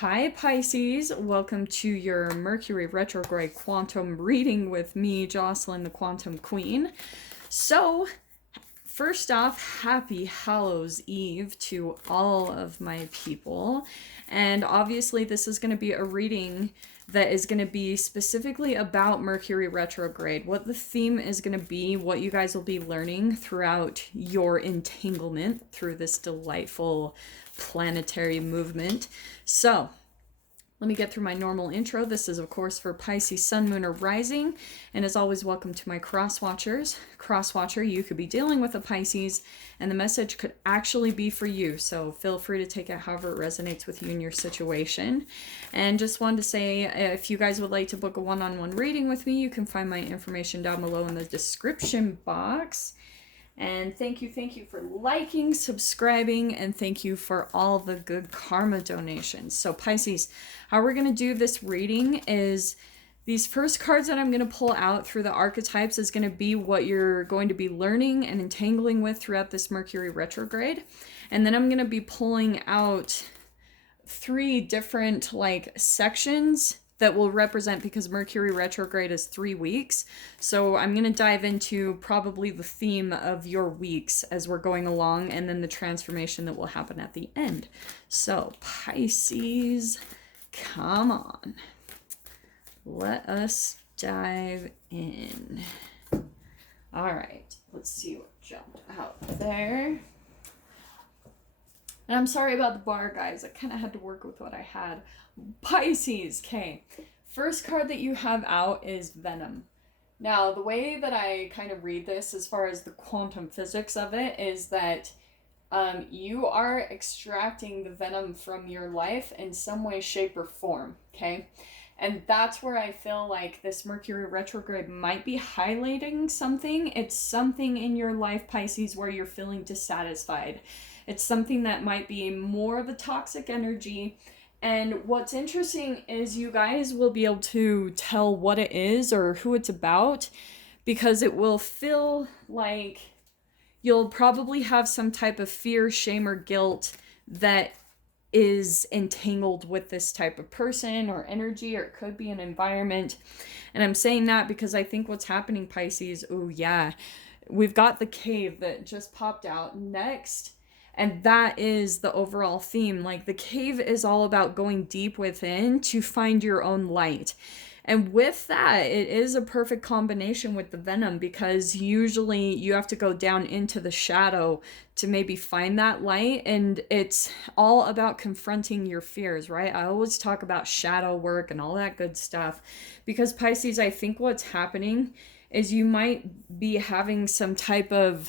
Hi Pisces, welcome to your Mercury Retrograde Quantum reading with me, Jocelyn, the Quantum Queen. So, first off, happy Hallows Eve to all of my people. And obviously this is going to be a reading that is going to be specifically about Mercury retrograde, what the theme is going to be, what you guys will be learning throughout your entanglement through this delightful planetary movement. So, let me get through my normal intro. This is, of course, for Pisces, Sun, Moon, or Rising. And as always, welcome to my cross watchers. Cross watcher, you could be dealing with a Pisces, and the message could actually be for you. So feel free to take it however it resonates with you in your situation. And just wanted to say, if you guys would like to book a one-on-one reading with me, you can find my information down below in the description box. And thank you for liking, subscribing, and thank you for all the good karma donations. So Pisces, how we're going to do this reading is these first cards that I'm going to pull out through the archetypes is going to be what you're going to be learning and entangling with throughout this Mercury retrograde. And then I'm going to be pulling out 3 different sections that will represent, because Mercury retrograde is 3 weeks. So I'm going to dive into probably the theme of your weeks as we're going along, and then the transformation that will happen at the end. So Pisces, come on. Let us dive in. All right, let's see what jumped out there. And I'm sorry about the bar, guys. I kind of had to work with what I had. Pisces, okay. First card that you have out is Venom. Now, the way that I kind of read this, as far as the quantum physics of it, is that you are extracting the venom from your life in some way, shape, or form, okay? And that's where I feel like this Mercury retrograde might be highlighting something. It's something in your life, Pisces, where you're feeling dissatisfied. It's something that might be more of a toxic energy. And what's interesting is you guys will be able to tell what it is or who it's about, because it will feel like you'll probably have some type of fear, shame, or guilt that is entangled with this type of person or energy, or it could be an environment. And I'm saying that because I think what's happening, Pisces, oh yeah, we've got the cave that just popped out next. And that is the overall theme. Like, the cave is all about going deep within to find your own light. And with that, it is a perfect combination with the venom, because usually you have to go down into the shadow to maybe find that light. And it's all about confronting your fears, right? I always talk about shadow work and all that good stuff, because Pisces, I think what's happening is you might be having some type of...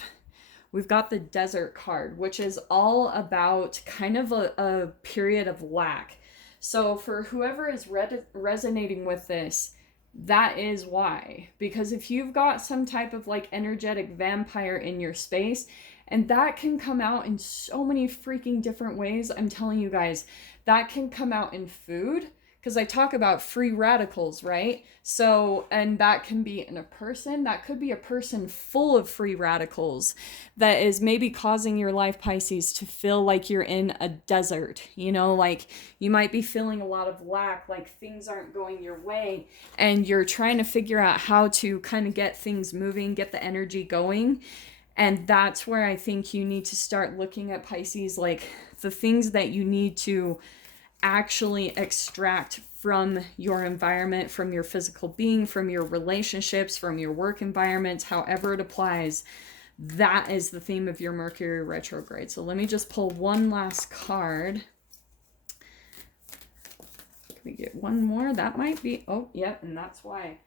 We've got the desert card, which is all about kind of a period of lack. So for whoever is resonating with this, that is why. Because if you've got some type of energetic vampire in your space, and that can come out in so many freaking different ways, I'm telling you guys, that can come out in food. Because I talk about free radicals, right? So, and that can be in a person. That could be a person full of free radicals that is maybe causing your life, Pisces, to feel like you're in a desert. You know, like you might be feeling a lot of lack, like things aren't going your way, and you're trying to figure out how to kind of get things moving, get the energy going. And that's where I think you need to start looking at, Pisces, like the things that you need to actually extract from your environment, from your physical being, from your relationships, from your work environments, however it applies. That is the theme of your Mercury retrograde. So let me just pull one last card. Can we get one more? That might be... Oh, yep, and that's why.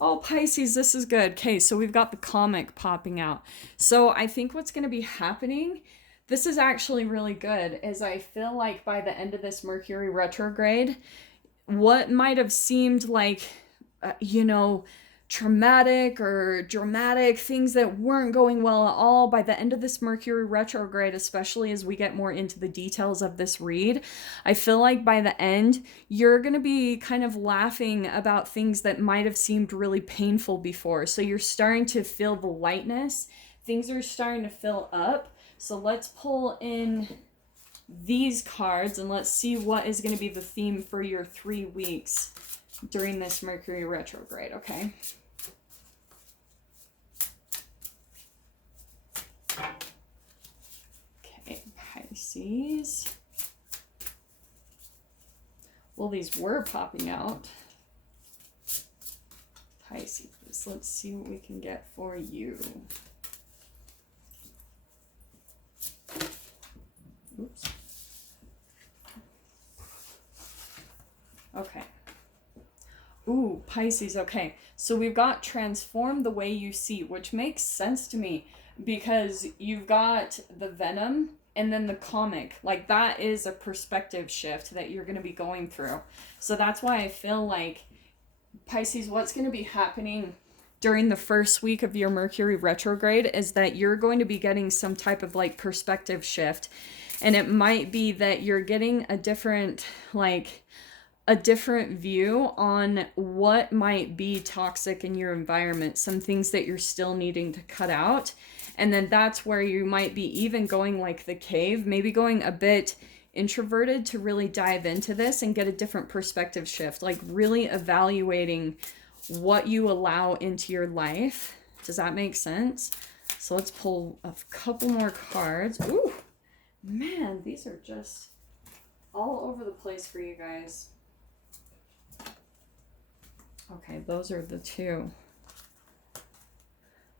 Oh, Pisces, this is good. Okay, so we've got the comic popping out. So I think what's going to be happening... This is actually really good, as I feel like by the end of this Mercury retrograde, what might have seemed like, traumatic or dramatic, things that weren't going well at all, by the end of this Mercury retrograde, especially as we get more into the details of this read, I feel like by the end, you're going to be kind of laughing about things that might have seemed really painful before. So you're starting to feel the lightness. Things are starting to fill up. So let's pull in these cards and let's see what is going to be the theme for your 3 weeks during this Mercury retrograde, okay? Okay, Pisces. Well, these were popping out. Pisces, let's see what we can get for you. Oops. Okay. Ooh, Pisces, okay. So we've got transform the way you see, which makes sense to me because you've got the venom and then the comic. Like, that is a perspective shift that you're going to be going through. So that's why I feel like, Pisces, what's going to be happening during the first week of your Mercury retrograde is that you're going to be getting some type of like perspective shift. And it might be that you're getting a different view on what might be toxic in your environment, some things that you're still needing to cut out. And then that's where you might be even going like the cave, maybe going a bit introverted to really dive into this and get a different perspective shift, like really evaluating what you allow into your life. Does that make sense? So let's pull a couple more cards. Ooh, man, these are just all over the place for you guys. Okay, those are the two.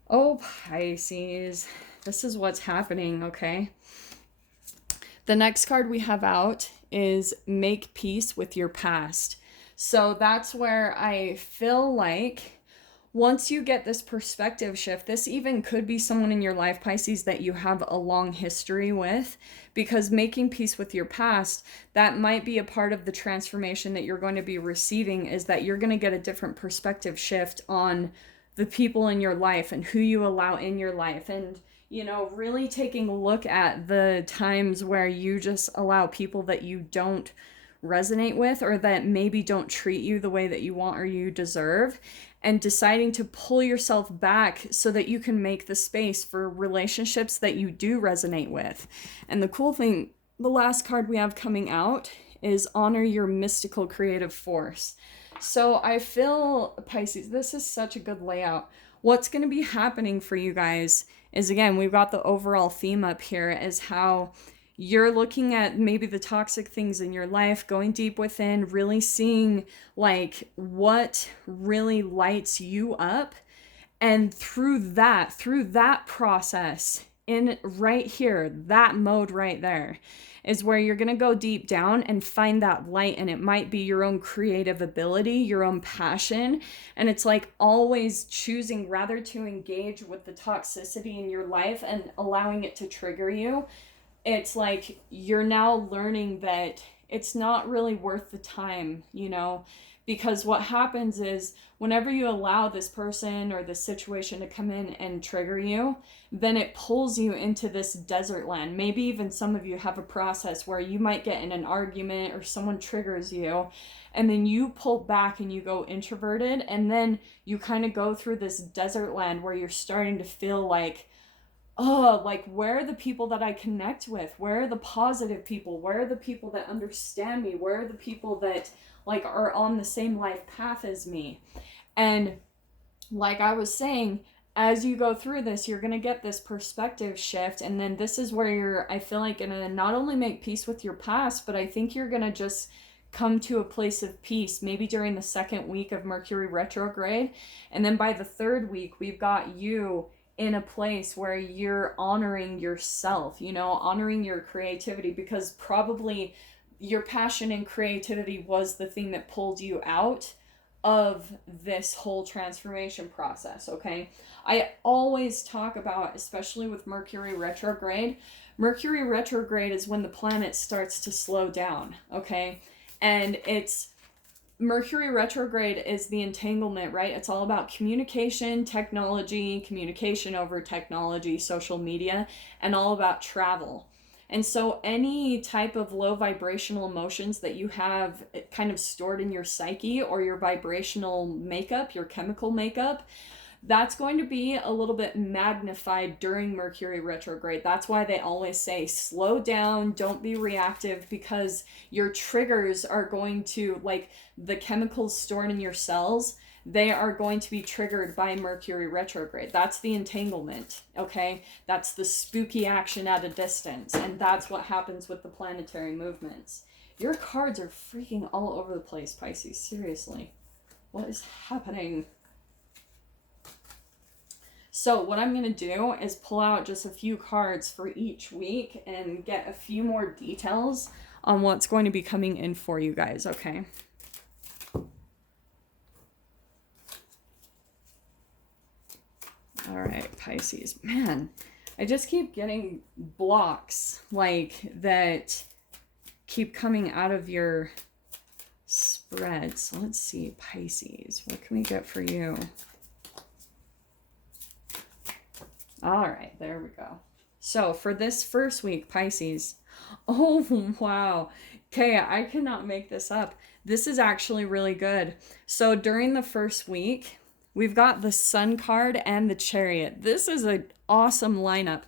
Oh, Pisces, this is what's happening, okay? The next card we have out is make peace with your past. So that's where I feel like once you get this perspective shift, this even could be someone in your life, Pisces, that you have a long history with, because making peace with your past, that might be a part of the transformation that you're going to be receiving, is that you're going to get a different perspective shift on the people in your life and who you allow in your life. And, you know, really taking a look at the times where you just allow people that you don't resonate with or that maybe don't treat you the way that you want or you deserve, and deciding to pull yourself back so that you can make the space for relationships that you do resonate with. And the cool thing, the last card we have coming out is honor your mystical creative force. So I feel, Pisces, this is such a good layout. What's going to be happening for you guys is, again, we've got the overall theme up here is how you're looking at maybe the toxic things in your life, going deep within, really seeing like what really lights you up. And through that process, in right here, that mode right there is where you're going to go deep down and find that light. And it might be your own creative ability, your own passion. And it's like always choosing rather to engage with the toxicity in your life and allowing it to trigger you. It's like you're now learning that it's not really worth the time, you know, because what happens is whenever you allow this person or this situation to come in and trigger you, then it pulls you into this desert land. Maybe even some of you have a process where you might get in an argument or someone triggers you, and then you pull back and you go introverted, and then you kind of go through this desert land where you're starting to feel like, oh, like, where are the people that I connect with? Where are the positive people? Where are the people that understand me? Where are the people that like are on the same life path as me? And like I was saying, as you go through this, you're going to get this perspective shift. And then this is where you're, I feel like, going to not only make peace with your past, but I think you're going to just come to a place of peace, maybe during the second week of Mercury retrograde. And then by the third week, we've got you in a place where you're honoring yourself, you know, honoring your creativity, because probably your passion and creativity was the thing that pulled you out of this whole transformation process, okay? I always talk about, especially with Mercury retrograde is when the planet starts to slow down, okay? And it's Mercury retrograde is the entanglement, right? It's all about communication, technology, communication over technology, social media, and all about travel. And so any type of low vibrational emotions that you have kind of stored in your psyche or your vibrational makeup, your chemical makeup, That's going to be a little bit magnified during Mercury retrograde. That's why they always say slow down, don't be reactive, because your triggers are going to, like the chemicals stored in your cells, they are going to be triggered by Mercury retrograde. That's the entanglement, okay? That's the spooky action at a distance, and that's what happens with the planetary movements. Your cards are freaking all over the place, Pisces. Seriously. What is happening? So what I'm going to do is pull out just a few cards for each week and get a few more details on what's going to be coming in for you guys, okay? All right, Pisces. Man, I just keep getting blocks like that keep coming out of your spread. So let's see, Pisces, what can we get for you? All right, there we go. So for this first week, Pisces, oh wow, okay, I cannot make this up. This is actually really good. So during the first week, we've got the Sun card and the Chariot. This is an awesome lineup.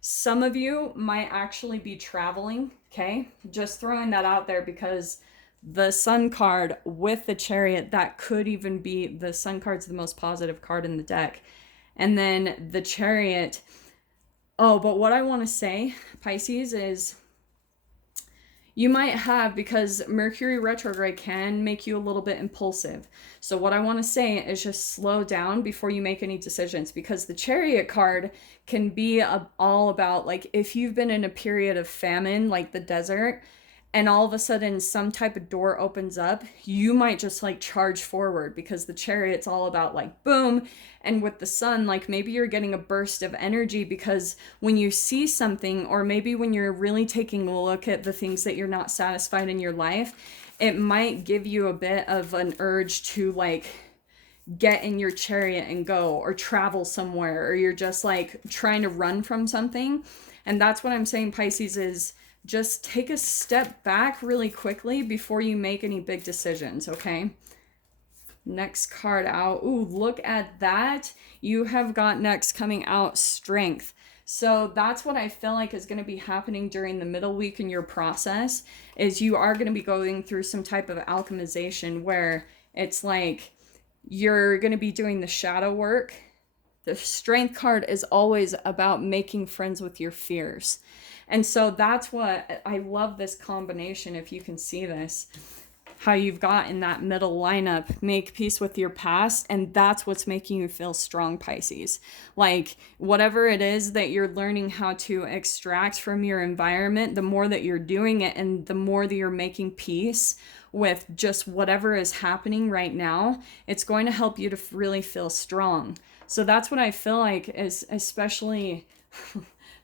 Some of you might actually be traveling, okay? Just throwing that out there, because the Sun card with the Chariot, that could even be, the Sun card's the most positive card in the deck. And then the Chariot. Oh, but what I want to say, Pisces, is you might have, because Mercury retrograde can make you a little bit impulsive. So what I want to say is just slow down before you make any decisions, because the Chariot card can be all about, like, if you've been in a period of famine, like the desert, and all of a sudden some type of door opens up, you might just like charge forward, because the Chariot's all about like boom. And with the Sun, like maybe you're getting a burst of energy because when you see something, or maybe when you're really taking a look at the things that you're not satisfied in your life, it might give you a bit of an urge to like get in your Chariot and go, or travel somewhere, or you're just like trying to run from something. And that's what I'm saying, Pisces, is just take a step back really quickly before you make any big decisions, okay? Next card out. Ooh, look at that. You have got next coming out Strength. So that's what I feel like is going to be happening during the middle week in your process, is you are going to be going through some type of alchemization where it's like you're going to be doing the shadow work. The Strength card is always about making friends with your fears. And so that's what I love, this combination, if you can see this, how you've got in that middle lineup, make peace with your past, and that's what's making you feel strong, Pisces. Like whatever it is that you're learning how to extract from your environment, the more that you're doing it and the more that you're making peace with just whatever is happening right now, it's going to help you to really feel strong. So that's what I feel like is especially...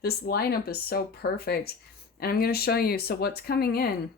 This lineup is so perfect. And I'm going to show you, so what's coming in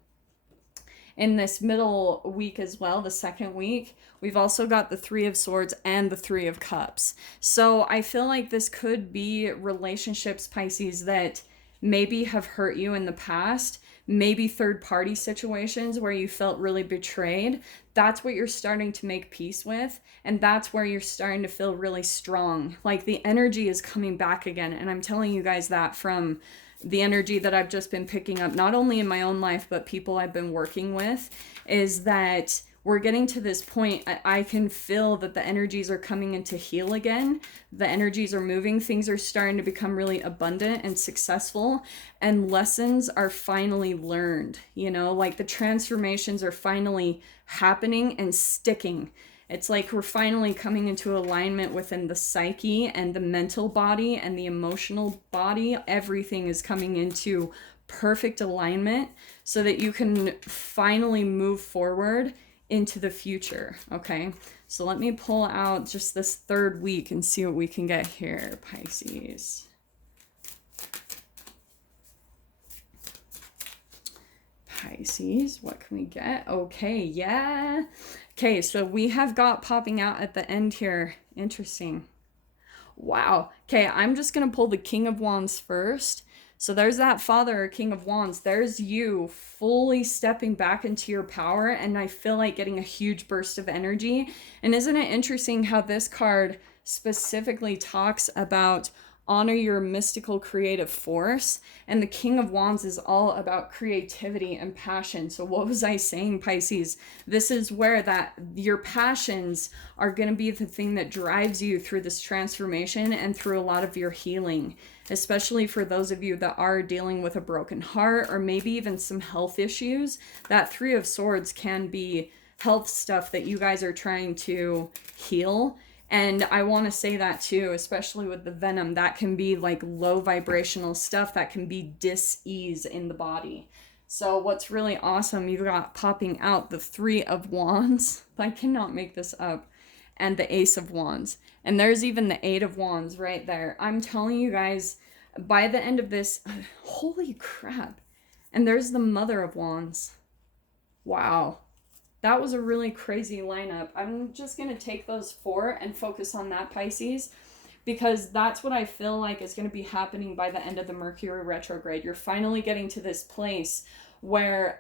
this middle week as well, the second week, we've also got the Three of Swords and the Three of Cups. So I feel like this could be relationships, Pisces, that maybe have hurt you in the past, maybe third-party situations where you felt really betrayed. That's what you're starting to make peace with, and that's where you're starting to feel really strong. Like the energy is coming back again, and I'm telling you guys that from the energy that I've just been picking up, not only in my own life, but people I've been working with, is that we're getting to this point. I can feel that the energies are coming in to heal again. The energies are moving. Things are starting to become really abundant and successful. And lessons are finally learned. You know, like the transformations are finally happening and sticking. It's like we're finally coming into alignment within the psyche and the mental body and the emotional body. Everything is coming into perfect alignment so that you can finally move forward into the future. Okay, so let me pull out just this third week and see what we can get here, Pisces. Pisces, what can we get? Okay, yeah. Okay, so we have got popping out at the end here. Interesting. Wow. Okay, I'm just going to pull the King of Wands first. So there's that Father or King of Wands. There's you fully stepping back into your power, and I feel like getting a huge burst of energy. And isn't it interesting how this card specifically talks about honor your mystical creative force, and the King of Wands is all about creativity and passion. So what was I saying, Pisces? This is where that your passions are going to be the thing that drives you through this transformation and through a lot of your healing, especially for those of you that are dealing with a broken heart or maybe even some health issues. That Three of Swords can be health stuff that you guys are trying to heal. And I want to say that too, especially with the venom, that can be like low vibrational stuff that can be dis-ease in the body. So what's really awesome, you've got popping out the Three of Wands. I cannot make this up. And the Ace of Wands. And there's even the Eight of Wands right there. I'm telling you guys, by the end of this, holy crap. And there's the Mother of Wands. Wow. That was a really crazy lineup. I'm just going to take those four and focus on that, Pisces, because that's what I feel like is going to be happening by the end of the Mercury retrograde. You're finally getting to this place where,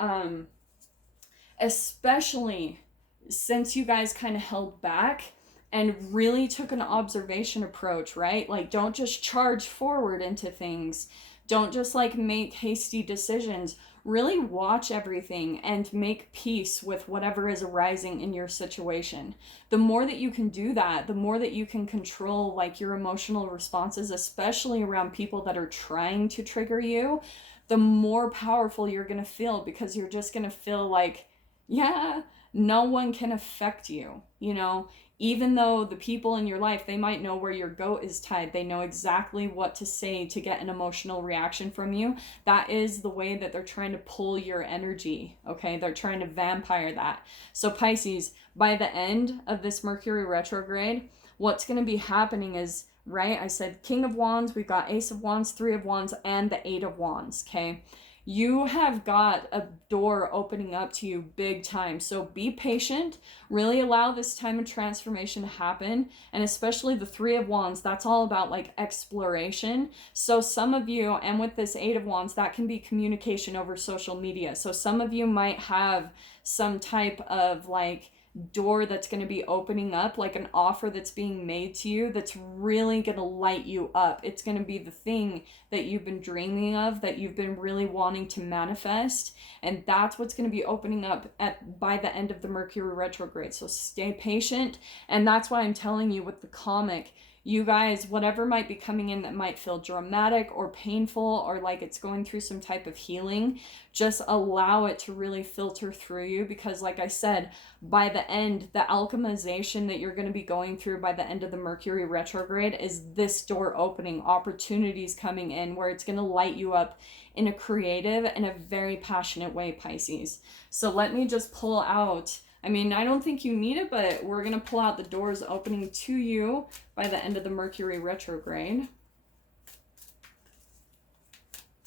especially since you guys kind of held back and really took an observation approach, right? Like, don't just charge forward into things. Don't just like make hasty decisions. Really watch everything and make peace with whatever is arising in your situation. The more that you can do that, the more that you can control like your emotional responses, especially around people that are trying to trigger you, the more powerful you're going to feel, because you're just going to feel like, yeah, no one can affect you, you know? Even though the people in your life, they might know where your goat is tied. They know exactly what to say to get an emotional reaction from you. That is the way that they're trying to pull your energy, okay? They're trying to vampire that. So Pisces, by the end of this Mercury retrograde, what's going to be happening is, right, I said King of Wands, we've got Ace of Wands, Three of Wands, and the Eight of Wands, okay? You have got a door opening up to you big time. So be patient, really allow this time of transformation to happen. And especially the Three of Wands, that's all about like exploration. So some of you, and with this Eight of Wands, that can be communication over social media. So some of you might have some type of like door that's going to be opening up, like an offer that's being made to you that's really going to light you up. It's going to be the thing that you've been dreaming of, that you've been really wanting to manifest, and that's what's going to be opening up by the end of the Mercury retrograde. So stay patient, and that's why I'm telling you with the comic, you guys, whatever might be coming in that might feel dramatic or painful or like it's going through some type of healing, just allow it to really filter through you, because like I said, by the end, the alchemization that you're going to be going through by the end of the Mercury retrograde is this door opening, opportunities coming in where it's going to light you up in a creative and a very passionate way, Pisces. So let me just pull out, I mean, I don't think you need it, but we're going to pull out the doors opening to you by the end of the Mercury retrograde.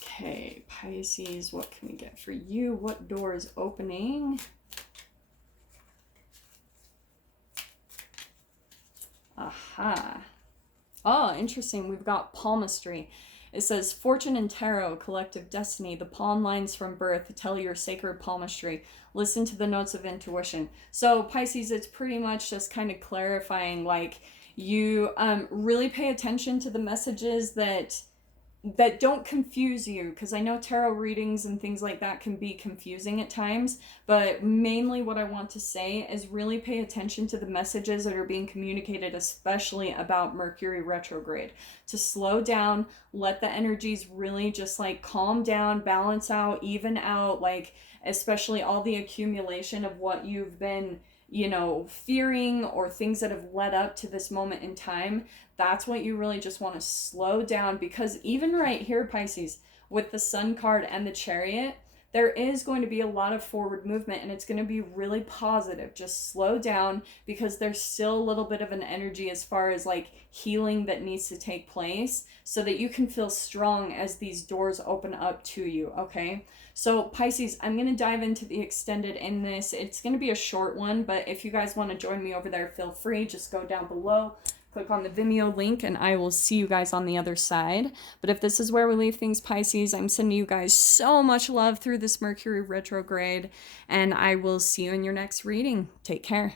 Okay, Pisces, what can we get for you? What door is opening? Aha. Oh, interesting. We've got palmistry. It says, Fortune and Tarot, Collective Destiny, the palm lines from birth tell your sacred palmistry. Listen to the notes of intuition. So Pisces, it's pretty much just kind of clarifying, like, you really pay attention to the messages that don't confuse you, because I know tarot readings and things like that can be confusing at times, but mainly what I want to say is really pay attention to the messages that are being communicated, especially about Mercury retrograde. To slow down, let the energies really just like calm down, balance out, even out, like especially all the accumulation of what you've been, you know, fearing or things that have led up to this moment in time. That's what you really just want to slow down, because even right here, Pisces, with the Sun card and the Chariot, there is going to be a lot of forward movement, and it's going to be really positive. Just slow down, because there's still a little bit of an energy as far as like healing that needs to take place so that you can feel strong as these doors open up to you, okay? So Pisces, I'm going to dive into the extended in this. It's going to be a short one, but if you guys want to join me over there, feel free. Just go down below, click on the Vimeo link, and I will see you guys on the other side. But if this is where we leave things, Pisces, I'm sending you guys so much love through this Mercury retrograde, and I will see you in your next reading. Take care.